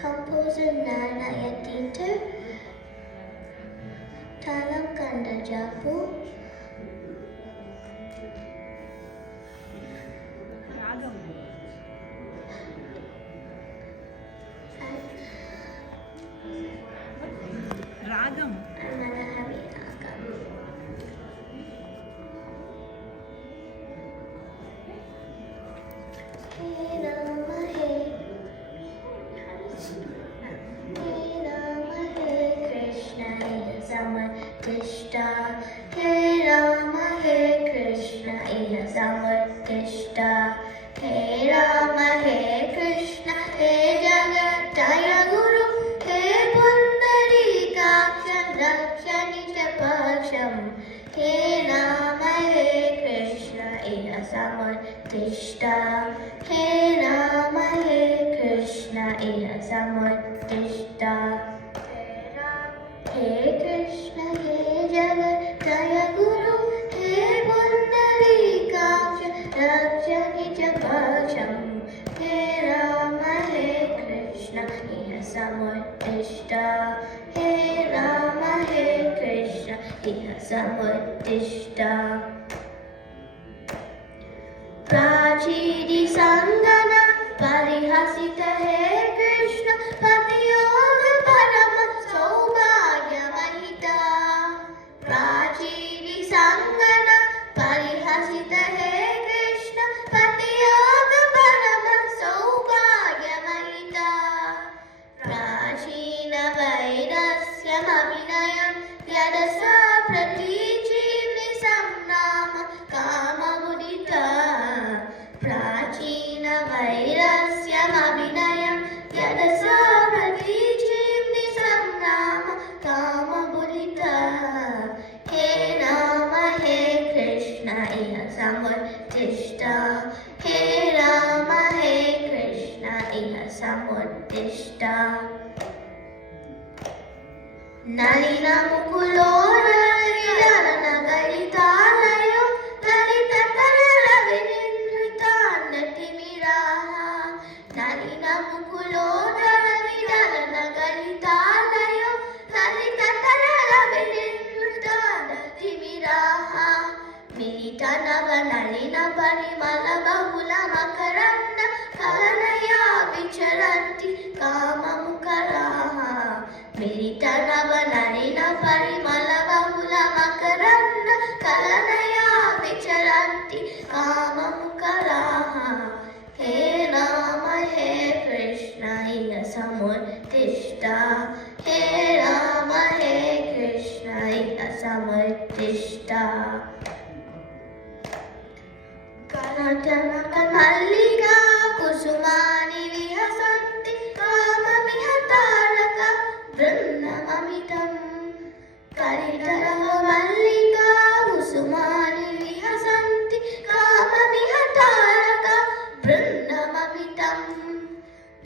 Composer Naraya Theatre, Talam Kanda Japu, Ragam. and Manahavi Ragam. Hey Rama Hey, Hey Rama Hey Krishna Iha Samartishta, Hey Rama Hey Krishna Iha Samartishta, Hey Rama Hey Krishna Hey Jagataya Guru, Hey Pundarikaksha Rakshani Chapaksham, Hey Rama Hey Krishna Iha Samartishta, Hey Rama Hey Krishna Iha Samartishta, Hey Krishna Hey Jagataya Guru, Hey Pundarikaksha Rakshani Chapaksham, Hey Rama Hey Krishna Iha Samartishta, Hey Rama Hey Krishna Iha Samartishta. Prachiri Sangana Parihasita Hey Krishna Patiyoga Parama Saubhagya Mahita. Prachiri Sangana Parihasita Hey Krishna Patiyoga Parama Saubhagya Mahita. Prachina Vairasyam Abhinayam Yadasa Pratichinni Samnama Kama Mudita. Prachina Vairasyam Abhinayam Yadasa Pratichinni Samnama Kama Mudita. Hey Rama Hey Krishna Iha Samartishta, Hey Rama Hey Krishna Iha Samartishta. Nalina Mukulora Vidana Galitalayo Lalita Tarala Vinindrita Natimiraha. Nalina Mukulora Vidana Galitalayo Lalita Tarala Vinindrita Natimiraha. Milita Nava Nalina Parimala Bahula Makaranda Kalanaya Vicharanti Kama Mukaraha. Milita Nava Nalina Parimala Bahula Makaranda Kalanaya Vicharanti Kama Mukaraha. Hey Rama Hey Krishna Iha Samartishta, Hey Rama Hey Krishna Iha Samartishta. Kanatana Mallika Kusumani Vihasanti Kama Vihataraka Vrannamamitam. Karitara Mallika Kusumani Vihasanti Kama Vihataraka Vrannamamitam.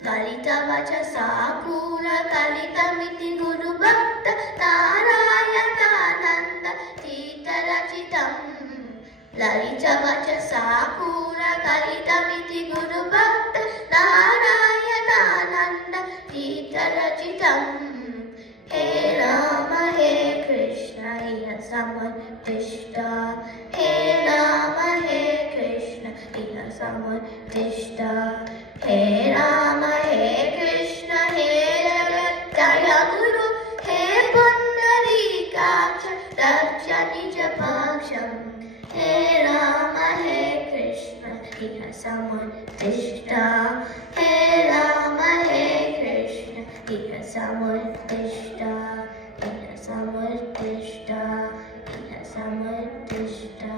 Kalita Vacha Sakura Kalita Miti Guru Bhakta Narayanananda Titarachitam. Lalita Vacha Sakura Kalita Miti Guru Bhakta Narayanananda Titarachitam. Hey Rama Hey Krishna Iha Samartishta, Hey Rama Hey Krishna Iha Samartishta. Hey Rama Hey Krishna Hey Jagataya Guru, Hey Pundarikaksha Rakshani Chapaksham, Hey Rama Hey Krishna Iha Samartishta, Hey Rama Hey Krishna Iha Samartishta, Iha Samartishta, Iha Samartishta.